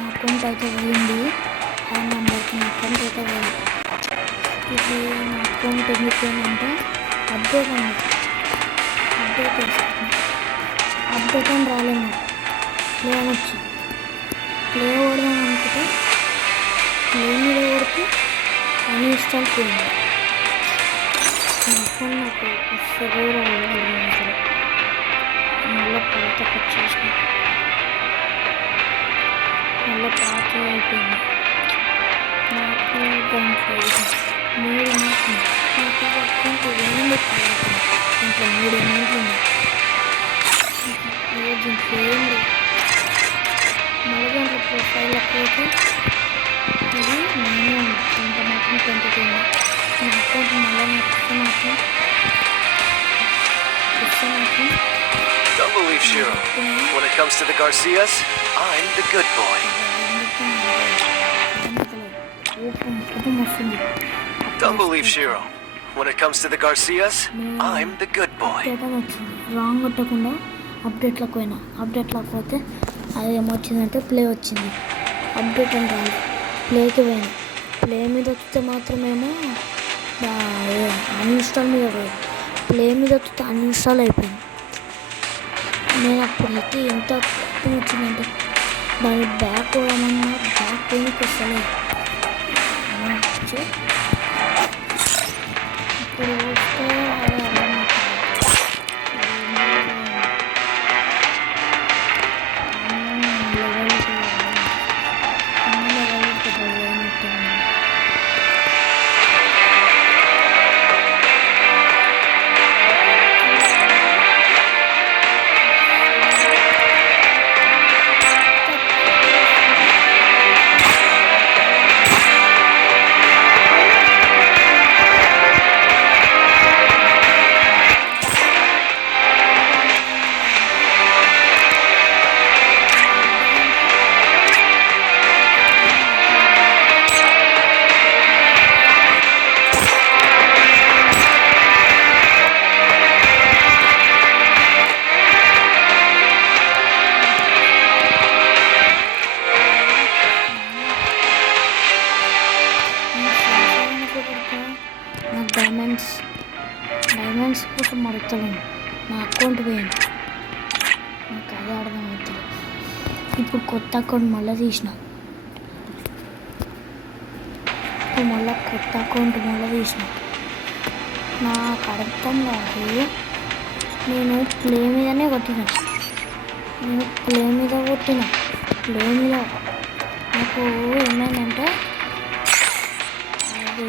నా అకౌంట్ అయితే పోయింది. ఆ నెంబర్కి నా అకౌంట్ అయితే పోయింది. ఇది నా అకౌంట్ ఎందుకు పోయిందంటే అప్డేట్ అన్నది. అప్డేట్ వేసుకున్నాను. అప్డేట్ అని రాలేదు నాకు. ప్లే అని వచ్చింది. ప్లే కొడదాం అనుకుంటే ప్లే మీద కొడితే అన్ఇన్స్టాల్ పోయింది. నా అకౌంట్ నాకు అస్సలు రాలేదు. మళ్ళీ పాతకు వచ్చేసిన. మళ్ళీ పాత అయిపోయింది. నాకు దాంట్లో 3 అమౌంట్లు నాకు అకౌంట్ 2 దాంట్లో 3 అమౌంట్లు ఉన్నాయి. దీంట్లో ఏం లేదు. మళ్ళీ దాంట్లో ప్రొఫైల్లోకి పోతే ఇది నేనే ఉంది. దాంట్లో మాత్రం 22 ఉంది. నా అకౌంట్ మళ్ళీ నాకు ఇస్తే మాత్రం Don't believe Shiro. When it comes to the Garcias, I'm the good boy. Don't believe Shiro. When it comes to the Garcias, I'm the good boy. Wrong కొట్టకుండా అప్డేట్లకు పోయినా. అప్డేట్లకు పోతే అది ఏమొచ్చిందంటే ప్లే వచ్చింది. అప్డేట్ అని రాదు. ప్లేకి పోయినా. ప్లే మీద వస్తే మాత్రమేమో అన్ఇన్స్టాల్ మీద పోయింది. ప్లే మీద వస్తే అన్ఇన్స్టాల్ అయిపోయింది. నేను అప్పుడైతే ఎంత కష్టం వచ్చిందంటే దాన్ని బ్యాక్ పోయామన్నా బ్యాక్ పోయినకి వస్తలేదు. ఇప్పుడు వస్తే డైమండ్స్ కోసం మడుతున్నాను. నా అకౌంట్ పోయింది. నాకు అదే అర్థమవుతుంది. ఇప్పుడు కొత్త అకౌంట్ మళ్ళీ తీసిన. కొత్త అకౌంట్ మళ్ళీ తీసిన. నాకు అర్థం కాదు. నేను ప్లే మీదనే కొట్టిన. ప్లే మీద నాకు ఏమైందంటే అది